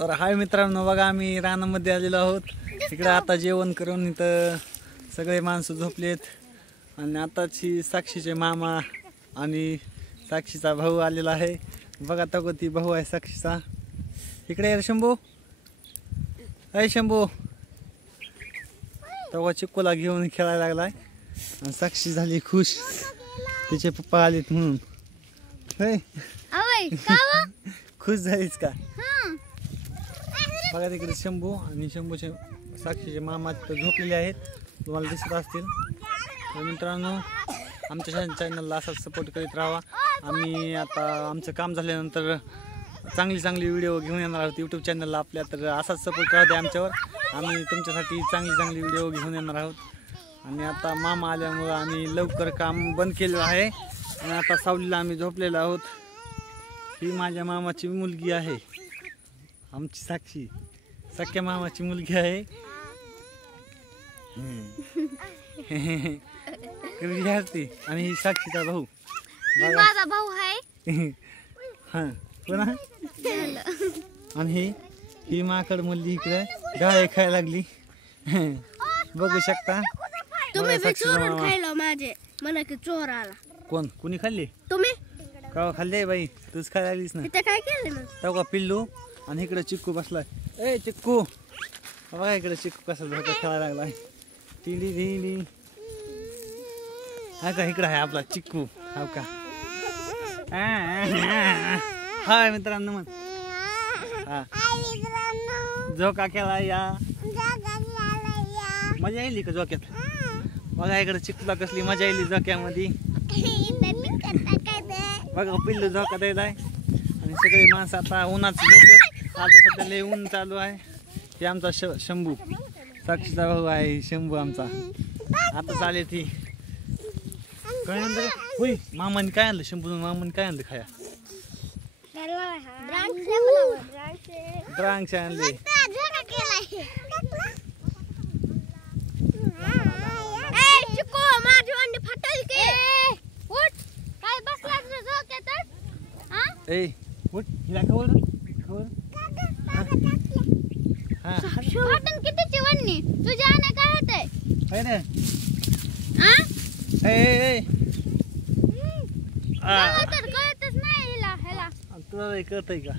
तर हाय मित्रांनो, बघा आम्ही रानामध्ये आलेलो आहोत. इकडे आता जेवण करून इथं सगळे माणसं झोपलेत आणि आताची साक्षीचे मामा आणि साक्षीचा भाऊ आलेला आहे. बघा तो ती भाऊ आहे साक्षीचा. इकडे यार शंभू, अय शंभू. तेव्हा चिक्कूला घेऊन खेळायला लागलाय आणि साक्षी झाली खुश, तिचे पप्पा आलेत म्हणून. खुश झालीस का? बघा तिकडे शंभू आणि शंभूचे साक्षीचे मामा तिथं झोपलेले आहेत, तुम्हाला दिसत असतील. तर मित्रांनो, आमच्या चॅनलला असाच सपोर्ट करीत राहा. आम्ही आता आमचं काम झाल्यानंतर चांगली व्हिडिओ घेऊन येणार आहोत यूट्यूब चॅनलला आपल्या. तर असाच सपोर्ट करा द्या आमच्यावर. आम्ही तुमच्यासाठी चांगली व्हिडिओ घेऊन येणार आहोत. आणि आता मामा आल्यामुळं आम्ही लवकर काम बंद केलेलं आहे आणि आता सावलीला आम्ही झोपलेलो आहोत. ही माझ्या मामाची मुलगी आहे, आमची साक्षी सख्या मामाची मुलगी आहे. आणि ही साक्षीचा भाऊ, माझा भाऊ आहे. हा कोण आहे? आणि ही माकड मुलगी इकडे डाळे खायला लागली, बघू शकता. तुम्ही बी चोरून खायला माझे, मला की चोर आला. कोण कुणी खाल्ली? तुम्ही का खाल्ले बाई? तूच खायला लागलीस ना. इथे काय केलं मग? तेव्हा पिल्लू आणि इकडे चिक्कू बसलाय. ए चिक्कू, बघा इकडे चिक्कू कसा झोका खेळायला लागलाय. Tilly Tilly. हा का इकडे आहे आपला चिक्कू. हा का? हाय मित्रांनो, मग हा झोका खेळा या. मजा येईल का झोक्यात? बघा इकडे चिक्कूला कसली मजा येईल झोक्यामध्ये. बघा पिल्लू झोका देत आहे आणि सगळे माणसं आता उन्हाचं झोपेत. आता सध्या लय ऊन चालू आहे. हे आमचा शंभू, साक्षीचा भाऊ आहे शंभू आमचा. आता चालेल ती काय आणलं होय. मामाने काय आणलं? शंभू मामाने काय आणलं खाया? द्रांक्ष आणले. ए उठ, हिला खबर कितीची वन्नी तुझ्या आणे काय होतंय? कळतच नाही हिला. तुला कळतंय का?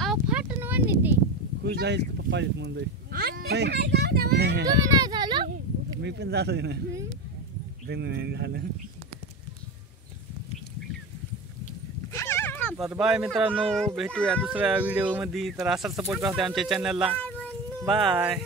अहो फाटून वन्नी ती. खुश जाईल का पप्पा म्हणतोय? तुम्ही नाही झालो? मी पण जातोय ना. झालं. तर बाय मित्रांनो, भेटूया दुसऱ्या व्हिडिओ मध्ये. तर असाच सपोर्ट राहते आमच्या चॅनलला. बाय.